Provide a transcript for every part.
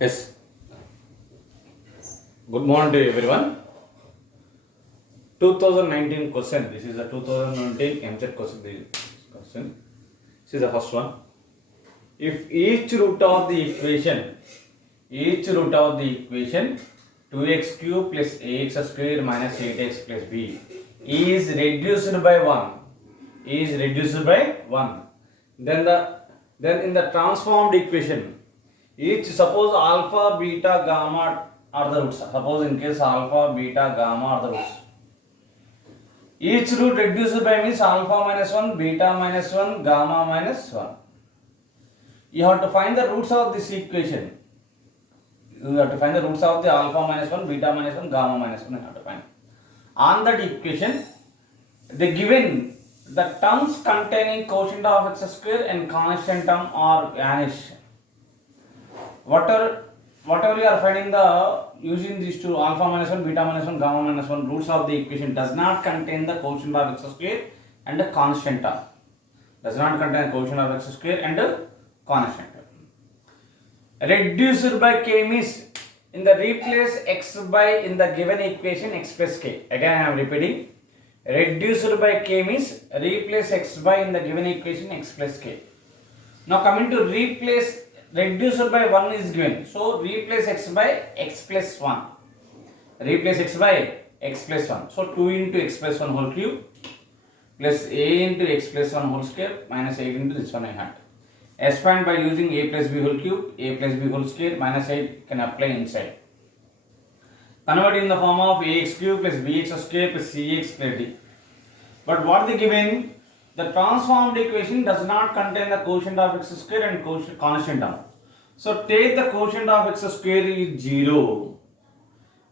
Yes, good morning to everyone. 2019 question. This is a 2019 MCET question. This is the first one. If each root of the equation 2x cube plus ax square minus 8x plus b is reduced by 1, then in the transformed equation, each suppose alpha, beta, gamma are the roots. Suppose in case alpha, beta, gamma are the roots. Each root reduced by means alpha minus 1, beta minus 1, gamma minus 1. You have to find the roots of this equation. You have to find the roots of the alpha minus 1, beta minus 1, gamma minus 1. You have to find. On that equation, the given the terms containing quotient of x square and constant term are vanished. Whatever you are finding the using these two alpha minus 1, beta minus 1, gamma minus 1 roots of the equation does not contain the quotient of x square and the constant term. Does not contain quotient of x square and the constant term. Reduced by k means in the replace x by in the given equation x plus k. Again I am repeating. Reduced by k means replace x by in the given equation x plus k. Now coming to replace, reduced by 1 is given. So replace x by x plus 1. Replace x by x plus 1. So 2 into x plus 1 whole cube plus a into x plus 1 whole square minus 8 into this one I had. Expand by using a plus b whole cube, a plus b whole square minus 8 can apply inside. Convert in the form of ax cube plus bx square plus cx plus d. But what they given? The transformed equation does not contain the quotient of x square and constant term. So take the quotient of x square is 0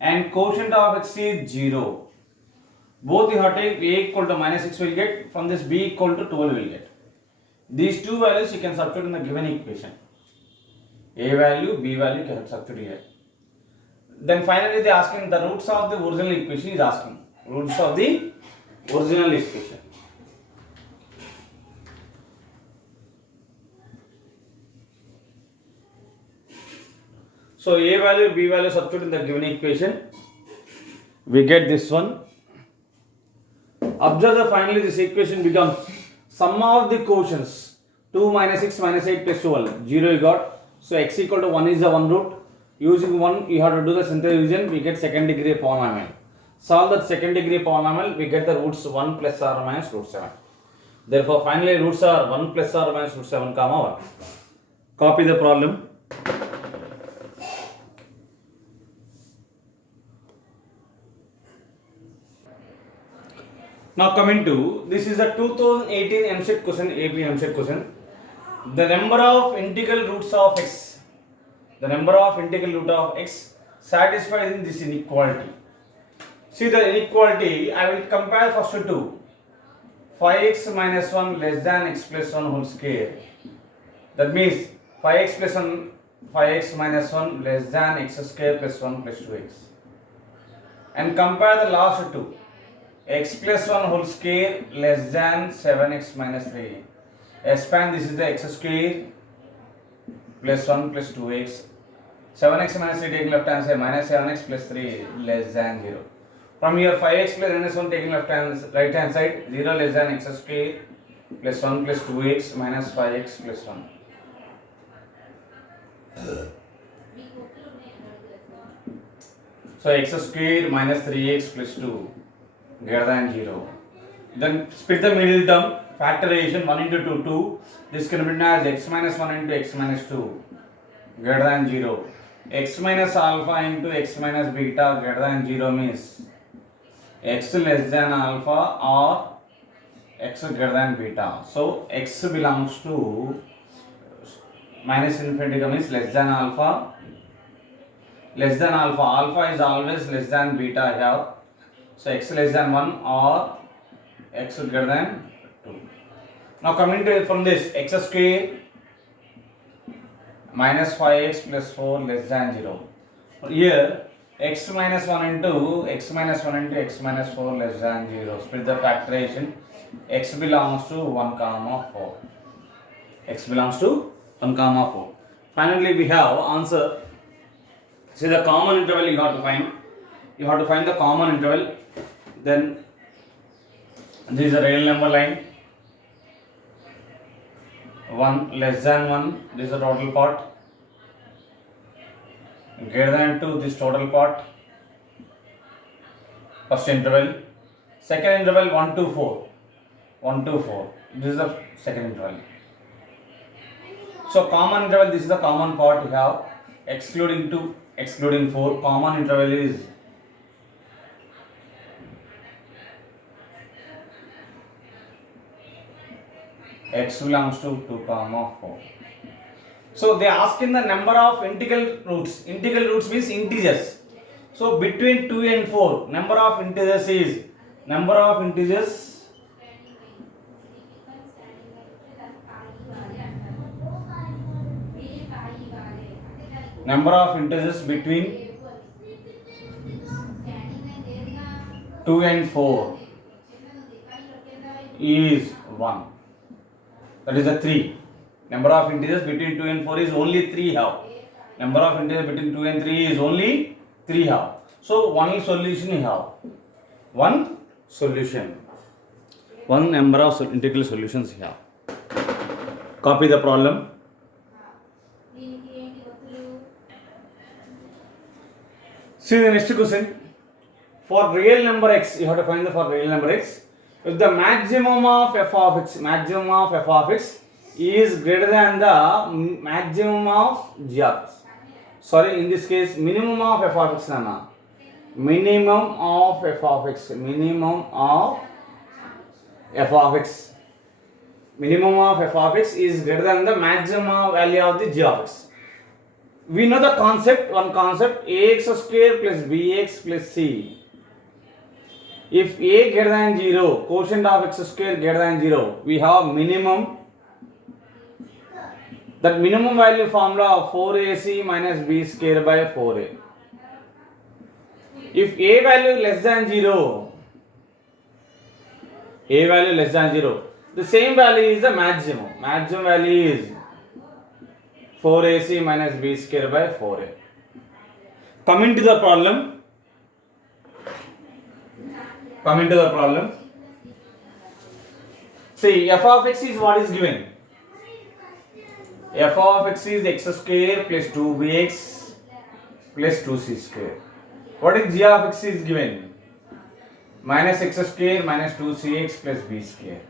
and quotient of x is 0. Both you have to take a equal to minus 6 will get, from this b equal to 12 will get. These two values you can substitute in the given equation. A value, b value you can substitute here. Then finally they are asking the roots of the original equation is asking. Roots of the original equation. So a value, b value substitute in the given equation. We get this one. Observe that finally this equation becomes sum of the quotients 2 minus 6 minus 8 plus 12. 0 you got. So x equal to 1 is the one root. Using 1 you have to do the central division. We get second degree polynomial. Solve that second degree polynomial. We get the roots 1 plus or minus root 7. Therefore finally roots are 1 plus or minus root 7 comma 1. Copy the problem. Now coming to, this is a 2018 MCET question, AP MCET question. The number of integral roots of x, satisfied in this inequality. See the inequality, I will compare first to 5x minus 1 less than x plus 1 whole square. That means 5x minus 1 less than x square plus 1 plus 2x. And compare the last two. X plus 1 whole square less than 7x minus 3. Expand, this is the x square plus 1 plus 2x. 7x minus 3 taking left hand side minus 7x plus 3 less than 0. From here 5x plus minus 1 taking right hand side 0 less than x square plus 1 plus 2x minus 5x plus 1. So x square minus 3x plus 2 greater than 0. Then split the middle term, factorization 1 into 2, 2. This can be written as x minus 1 into x minus 2 greater than 0. X minus alpha into x minus beta greater than 0 means x less than alpha or x greater than beta. So x belongs to minus infinity means less than alpha. Alpha is always less than beta here. So x less than 1 or x greater than 2. Now coming to from this x square minus 5x plus 4 less than 0. Here x minus 1 into x minus 4 less than 0. Split the factorization. X belongs to 1 comma 4. Finally we have answer See the common interval you have to find. You have to find the common interval. Then this is a real number line. 1 less than 1. This is the total part. Greater than 2. This total part. First interval. Second interval 1 to 4. 1 to 4. This is the second interval. So common interval, this is the common part you have. Excluding 2, excluding 4. Common interval is x belongs to 2, 4. So they ask in the number of integral roots. Integral roots means integers. So between 2 and 4, number of integers is number of integers between 2 and 4 is 1. That is a 3. Number of integers between 2 and 4 is only 3 have. Number of integers between 2 and 3 is only 3 have. So one solution you have. One solution. One number of integral solutions you have. Copy the problem. See the next question. For real number x, you have to find the for real number x. If the maximum of f of x is greater than the maximum of g of x. Sorry, in this case, minimum of f of x, nana. Minimum of f of x. Minimum of f of x. Minimum of f of x is greater than the maximum value of the g of x. We know the concept, one concept, ax square plus bx plus c. If a greater than 0, quotient of x square greater than 0, we have minimum. That minimum value formula of 4ac minus b square by 4a. If a value less than 0, the same value is the maximum. Maximum value is 4ac minus b square by 4a. Coming to the problem. See, f of x is what is given. F of x is x square plus 2bx plus 2c square. What is g of x is given? Minus x square minus 2cx plus b square.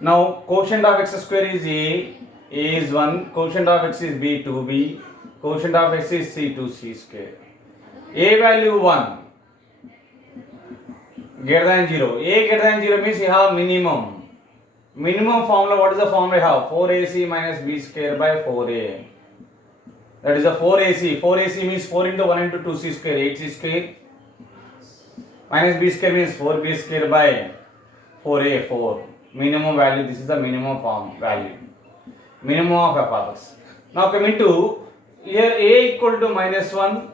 Now, quotient of x square is a is 1, quotient of x is b, 2b, quotient of x is c, 2c square. A value 1. Greater than 0. A greater than 0 means you have minimum. Minimum formula, what is the formula you have? 4ac minus b square by 4a. That is the 4ac. 4ac means 4 into 1 into 2c square, 8c square. Minus b square means 4b square by 4a, 4. Minimum value, this is the minimum form value. Minimum of f of x. Now coming to, here a equal to minus 1,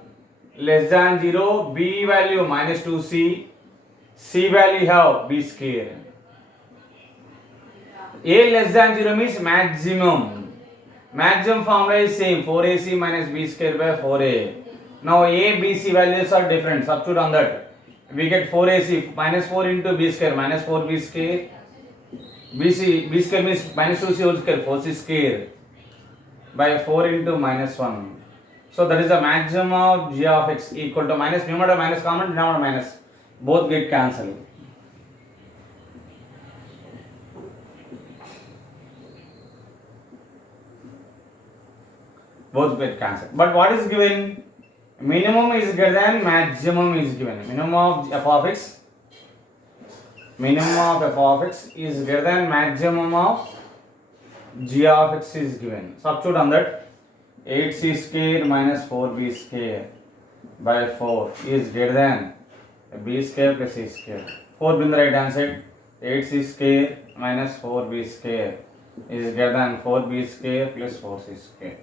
less than 0, b value minus 2c, c value have b square. A less than 0 means maximum. Maximum formula is same, 4ac minus b square by 4a. Now a, b, c values are different. Substitute on that. We get 4ac minus 4 into b square minus 4b square. B square means minus 2c whole square, 4c square by 4 into minus 1. So that is the maximum of g of x equal to minus, numerator minus common, denominator minus. Both get cancelled. Both get cancelled. But what is given? Minimum is greater than maximum is given. Minimum of f of x. Minimum of f of x is greater than maximum of g of x is given. Substitute on that. 8c square minus 4b square by 4 is greater than b square plus c square. 4 bring the right hand side. 8c square minus 4b square is greater than 4b square plus 4c square.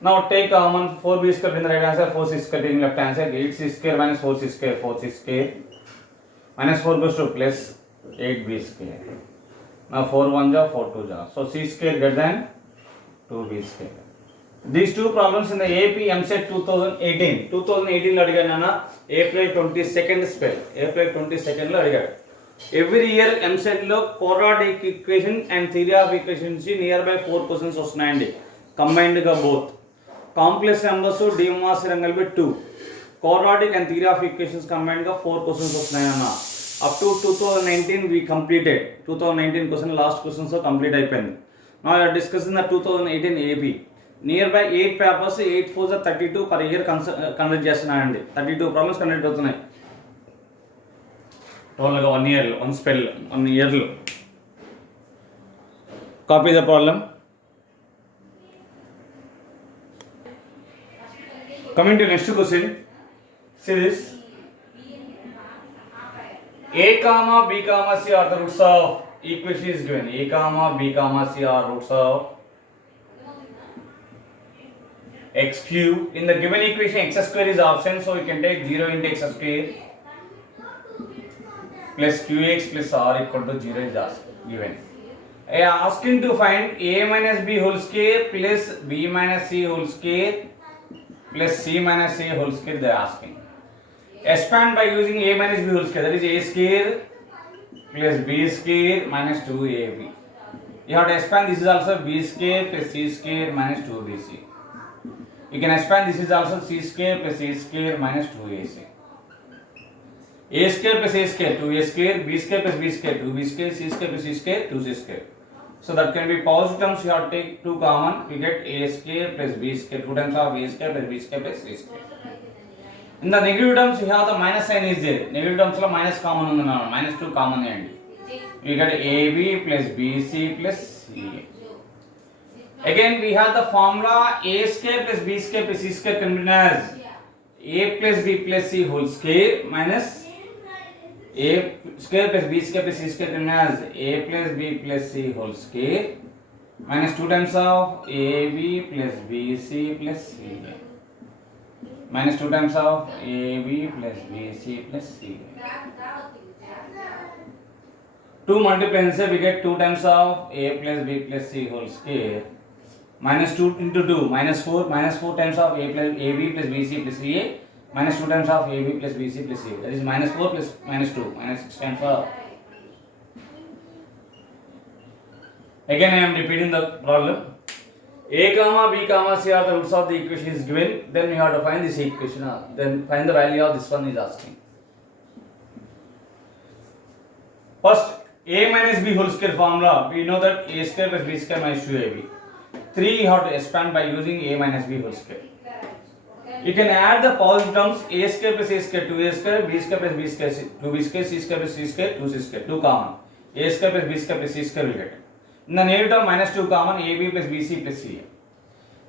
Now take common 4b square bring the right hand side, 4c square taking left hand side. 8c square minus 4c square, 4c square minus 4 goes to plus 8b square. Now 4 1 ja, 4 2 ja. So c square greater than 2b square. These two problems in the AP MSET 2018. 2018 లో అడిగాను నాన్న, April 22nd spell. April 22nd లో అడిగాడు. Every year MSET లో quadratic equation and theory of equations near by 4 questions వస్తున్నాయండి. Combined గా both. Complex numbers డిమాసిరం కలిపి 2. Quadratic and theory of equations combined గా 4 క్వశ్చన్స్ వస్తున్నాయి అన్న. Up to 2019 we completed. 2019 question last questions complete అయిపోయింది. Now we are discussing the 2018 AP. Near by 8 papers, 8 4 32 per year conduct చేస్తున్నాయండి. 32 problems conduct అవుతున్నాయి టోటల్గా 1 ఇయర్లో, 1 స్పెల్ 1 ఇయర్లో. Copy the problem. Coming to next question. See this. A comma B comma C are the roots of equation is given. A comma B comma C are roots of x cube. In the given equation x square is option, so we can take 0 into x square plus qx plus r equal to 0 is given. Asking to find a minus b whole square plus b minus c whole square plus c minus a whole square they are asking. Expand by using a minus b whole square, that is a square plus b square minus 2ab. You have to expand, this is also b square plus c square minus 2bc. You can expand, this is also c square plus a square minus 2ac. A square plus a square 2a square, b square plus b square 2b square, c square plus c square 2c square. So that can be positive terms, you have to take 2 common, we get a square plus b square, 2 times of a square plus b square plus c square. In the negative terms you have the minus sign is there. Negative terms lo minus common undi na, minus 2 common andi. We get ab plus bc plus ca. Again we have the formula a square plus b square plus c square can be written as a plus b plus c whole square minus a square plus b square plus c square can be written as a plus b plus c whole square minus 2 times of ab plus bc plus ca minus 2 times of ab plus bc plus ca. 2 multiplies we get 2 times of a plus b plus c whole square minus 2 into 2 minus 4 times of a plus ab plus bc plus ca minus 2 times of ab plus bc plus ca, that is minus 4 plus minus 2 minus 6 times of. Again I am repeating the problem. A comma b comma c are the roots of the equation is given, then we have to find this equation, then find the value of this one is asking. First a minus b whole square formula, we know that a square plus b square minus 2ab. 3 you have to expand by using a minus b whole square. You can add the positive terms a square plus a square 2a square, b square plus b square 2b square, c square plus c square 2c square, 2 common, a square plus b square plus c square will get. In the negative term minus 2 common, ab plus bc plus ca.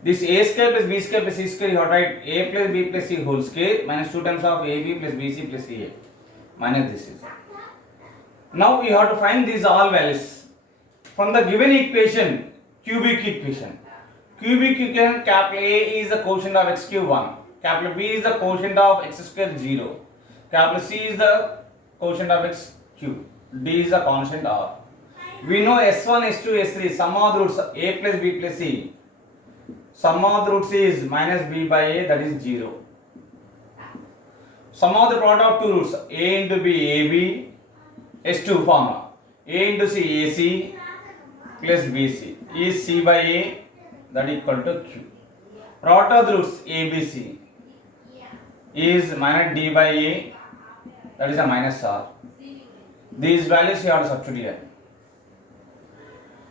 This a square plus b square plus c square you have to write a plus b plus c whole square minus 2 times of ab plus bc plus ca minus this is. Now we have to find these all values from the given equation. Cubic equation. Cubic equation, capital A is the quotient of x cube 1, capital B is the quotient of x square 0, capital C is the quotient of x cube, D is the constant R. We know S1, S2, S3, sum of the roots A plus B plus C. Sum of the roots is minus B by A, that is 0. Sum of the product of two roots A into B, AB, S2 formula, A into C, AC plus BC is C by A, that equal to Q. Product of the roots ABC is minus D by A, that is a minus R. These values you have to substitute here.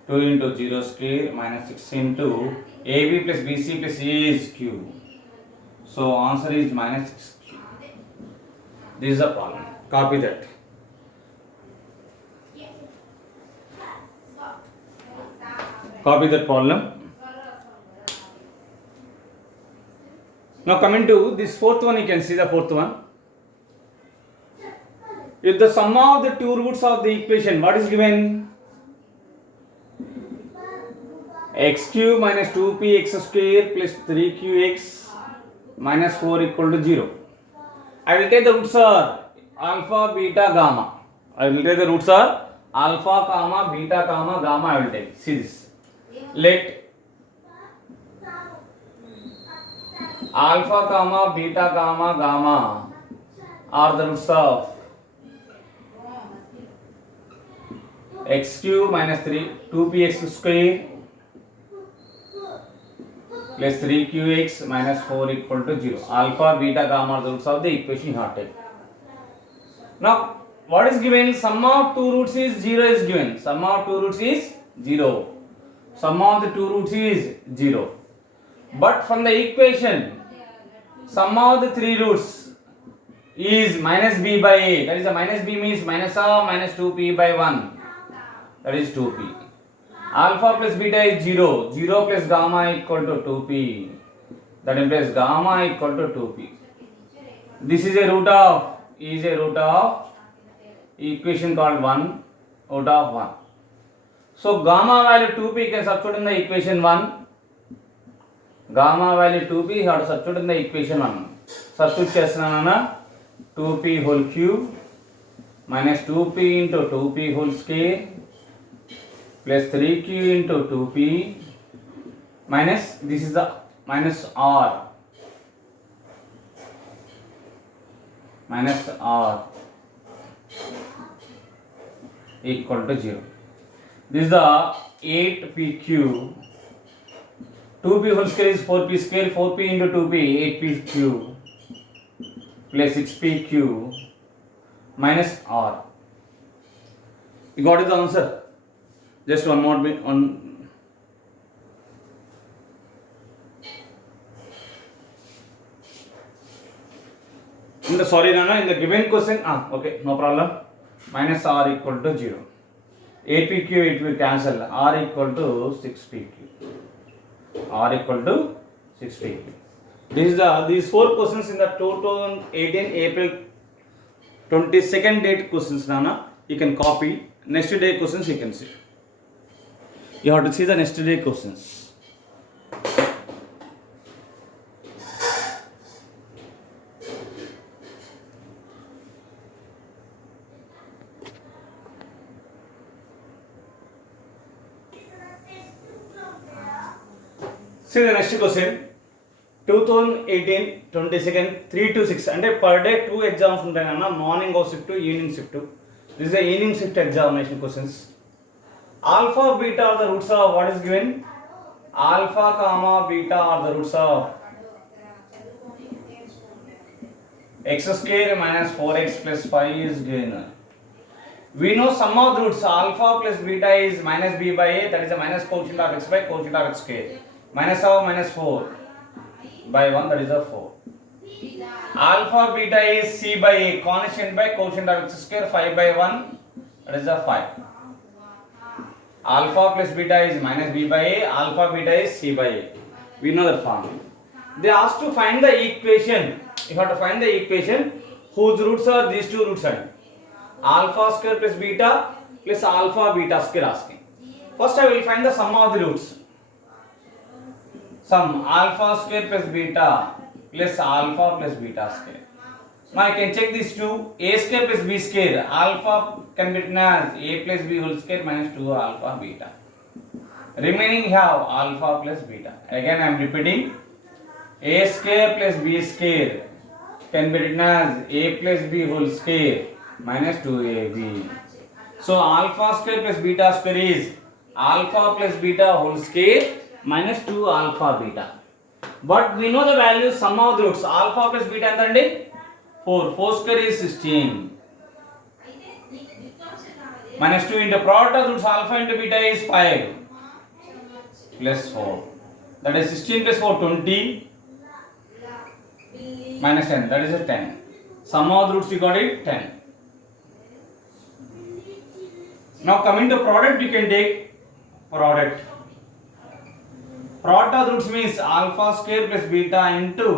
2 into 0 square minus 6 into AB plus BC plus A is Q. So answer is minus 6Q. This is the problem. Copy that. Copy that problem. Now coming to this fourth one, you can see the fourth one. If the sum of the two roots of the equation, what is given? X cube minus 2px square plus 3qx minus 4 equal to 0. I will take the roots are alpha, beta, gamma. I will take the roots are alpha, comma, beta, comma, gamma. I will take. See this. Let alpha comma beta comma gamma are the roots of x cube minus 2px square plus 3qx minus 4 equal to 0. Alpha, beta, gamma are the roots of the equation you have taken. Now, what is given? Sum of two roots is 0 is given. Sum of two roots is 0. Sum of the two roots is 0. But from the equation, sum of the three roots is minus b by a. That is, the minus b means minus of minus 2p by 1. That is 2p. Alpha plus beta is 0. 0 plus gamma equal to 2p. That implies gamma equal to 2p. This is a root of equation called 1, root of 1. So gamma value 2p can substitute in the equation 1. Gamma value 2p you have to substitute in the equation 1. Substitute chestunana 2p whole cube minus 2p into 2p whole square plus 3q into 2p minus, this is the minus r equal to 0. This is the 8p cube. 2p whole square is 4p square. 4p into 2p 8p cube plus 6p cube minus r. You got it, the answer? Just one more bit on. In the in the given question, okay, no problem. Minus r equal to 0. 8pq, it will cancel. R equal to 6pq. R equal to 6pq. These four questions in the 2018 April 22nd date questions, Nana. You can copy. Next day questions you can see. You have to see the next day questions. See the next question. 2018 22nd 3 to 6 అంటే per day 2 exams ఉంటాయన్న. Morning ఒక shift, evening shift. This is the evening shift examination questions. Alpha, beta are the roots of what is given? Alpha, comma, beta are the roots of x square minus 4x plus 5 is given. We know sum of the roots alpha plus beta is minus b by a. That is the minus quotient of x by quotient of x square. Minus of minus 4 by 1. That is the 4. Alpha beta is c by a. Constant by quotient of x square 5 by 1. That is the 5. Alpha plus beta is minus b by a. Alpha beta is c by a. We know the form. They asked to find the equation. You have to find the equation whose roots are these two roots are. Alpha square plus beta plus alpha beta square asking. First I will find the sum of the roots. Sum alpha square plus beta plus alpha plus beta square. Now I can check these two. A square plus b square. Alpha can be written as a plus b whole square minus 2 alpha beta. Remaining have alpha plus beta. Again I am repeating. A square plus b square can be written as a plus b whole square minus 2ab. So alpha square plus beta square is alpha plus beta whole square minus 2 alpha beta. But we know the value sum of the roots. Alpha plus beta entandi 4. 4 square is 16. Minus 2 into product of roots alpha into beta is 5 plus 4. That is 16 plus 4 20 minus 10. That is a 10. Sum of the roots we got it 10. Now coming to product, you can take product. Product of the roots means alpha square plus beta into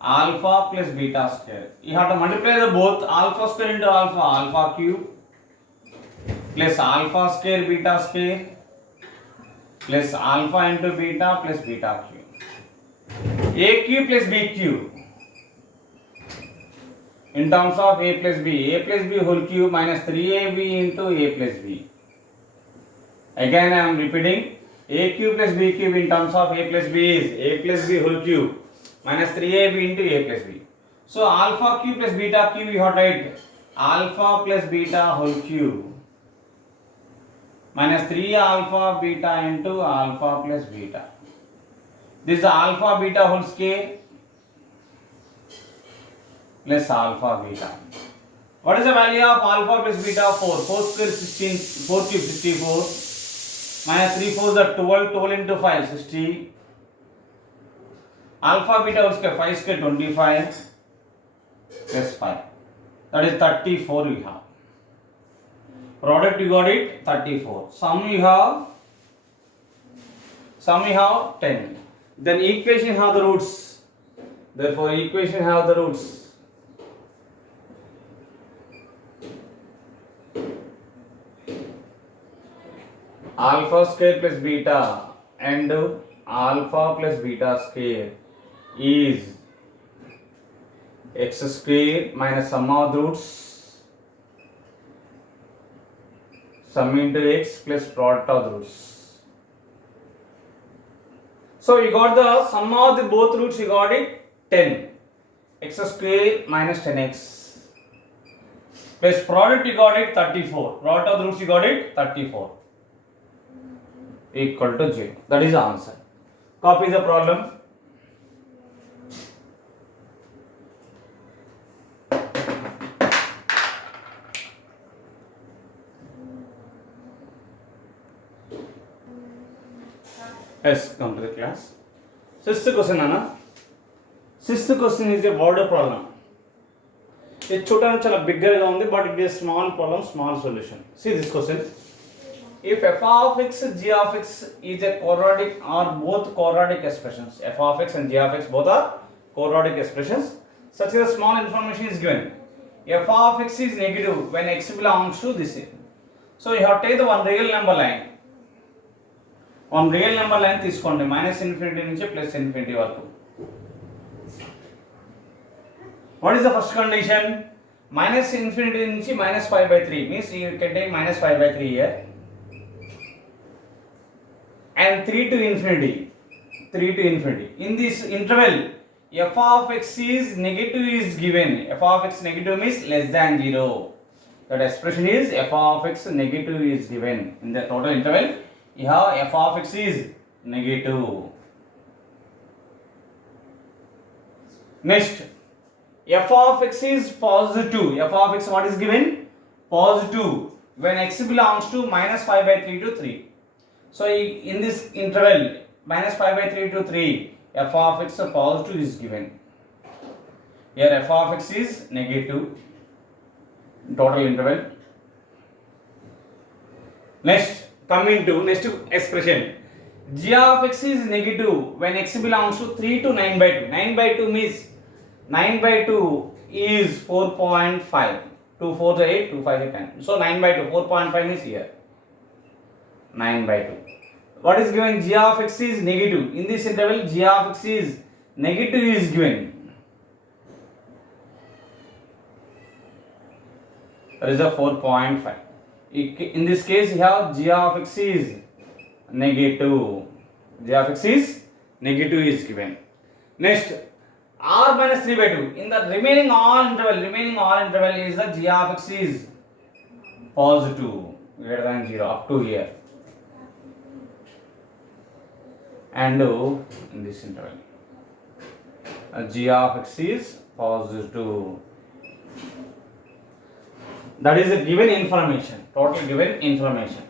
alpha plus beta square. You have to multiply the both alpha square into alpha, alpha cube plus alpha square beta square plus alpha into beta plus beta cube. A cube plus b cube in terms of a plus b whole cube minus 3ab into a plus b. Again I am repeating. A cube plus b cube in terms of a plus b is a plus b whole cube minus 3ab into a plus b. So alpha cube plus beta cube you have to write alpha plus beta whole cube minus 3 alpha beta into alpha plus beta. This is alpha beta whole square plus alpha beta. What is the value of alpha plus beta? 4. 4 square 16, 4 cube 64 minus 3 4 is 12, 12 into 5 60. Alpha beta whole square 5 square 25 plus 5. That is 34 we have. Product you got it 34. Sum you have 10. Then equation have the roots. Therefore equation have the roots. Alpha square plus beta and alpha plus beta square is x square minus sum of the roots, sum into x plus product of the roots. So you got the sum of the both roots, you got it 10, x square minus 10x plus product you got it 34, product of the roots you got it 34 equal to 0. That is the answer. Copy the problem. Yes, come to the class. Sixth question, Anna. Sixth question is a border problem. It's chala bigger on but it is a small problem, small solution. See this question. If f of x, g of x is a quadratic or both quadratic expressions, f of x and g of x both are quadratic expressions, such as small information is given. F of x is negative when x belongs to this. So you have to take the one real number line. One real number line తీసుకోండి minus infinity నుంచి plus infinity వరకు. What is the first condition? Minus infinity నుంచి minus 5/3 means you can take minus 5/3 here. And 3 to infinity. In this interval, f of x is negative is given. F of x negative means less than 0. That expression is f of x negative is given. In the total interval, you have f of x is negative. Next, f of x is positive. F of x what is given? Positive when x belongs to minus 5/3 to 3. So in this interval minus 5/3 to 3, f of x positive is given. Here f of x is negative. Total interval. Next, coming to next expression. G of x is negative when x belongs to 3 to 9/2. 9/2 means 9/2 is 4.5. 2 4 is 8, 2 5 is 10. So 9/2, 4.5 is here. 9/2. What is given? G of x is negative. In this interval, g of x is negative is given. That is a 4.5. In this case, you have g of x is negative. G of x is negative is given. Next, r minus 3/2. In the remaining all interval is the g of x is positive greater than 0 up to here. And in this interval, g of x is positive. That is a given information, total given information.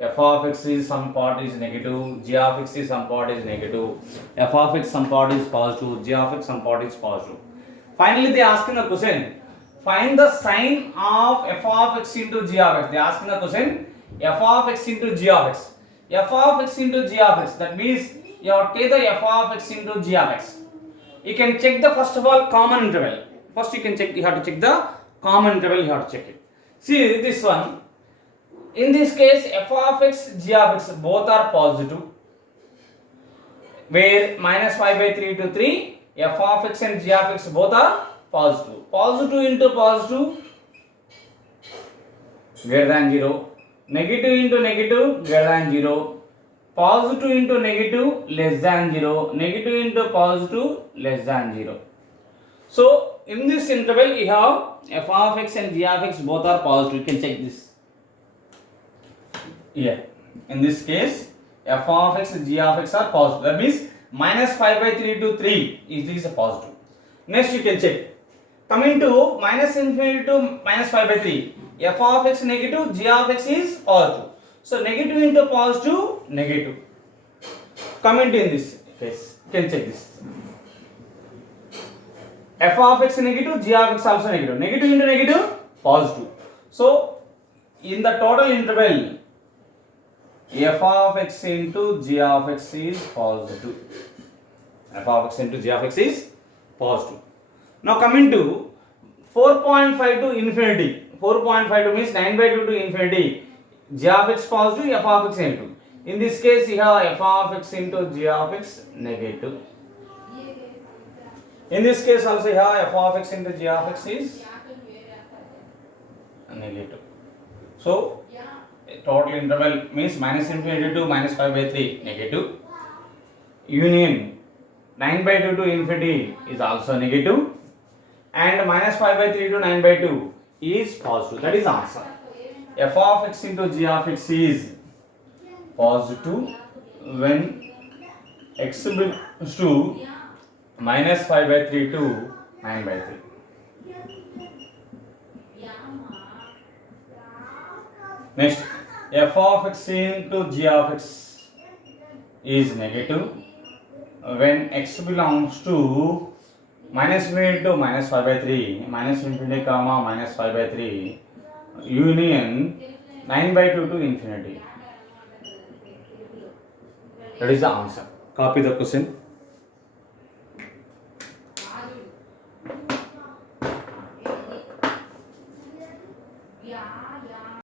F of x is some part is negative, g of x is some part is negative, f of x some part is positive, g of x some part is positive. Finally, they ask in the question, find the sign of f of x into g of x. They ask in the question, f of x into g of x. F of x into g of x. That means you have to take the f of x into g of x. You can check the first of all common interval. First you have to check the common interval. You have to check it. See this one. In this case, f of x, g of x both are positive. Where minus 5/3 to 3, f of x and g of x both are positive. Positive into positive greater than 0. Negative into negative greater than 0. positive into negative less than 0, negative into positive less than 0. So in this interval you have f of x and g of x both are positive. You can check this here. In this case f of x and g of x are positive. That means minus 5 by 3 to 3 is a positive. Next you can check. Coming to minus infinity to minus 5 by 3. F of x negative, g of x is positive. So negative into positive, negative. Comment in this case. You can check this. F of x negative, g of x also negative. Negative into negative, positive. So in the total interval, f of x into g of x is positive. F of x into g of x is positive. Now coming to 4.5 to infinity. 4.52 means 9 by 2 to infinity. G of x positive, f of x negative. In this case, you have f of x into g of x negative. In this case also you have f of x into g of x is negative. So total interval means minus infinity to minus 5 by 3 negative. Union 9 by 2 to infinity is also negative. And minus 5 by 3 to 9 by 2 is positive. That is answer. F of x into g of x is positive when x belongs to minus 5 by 3 to 9 by 3. Next, f of x into g of x is negative when x belongs to minus infinity to minus 5 by 3, minus infinity comma minus 5 by 3, union 9 by 2 to infinity. That is the answer. Copy the question.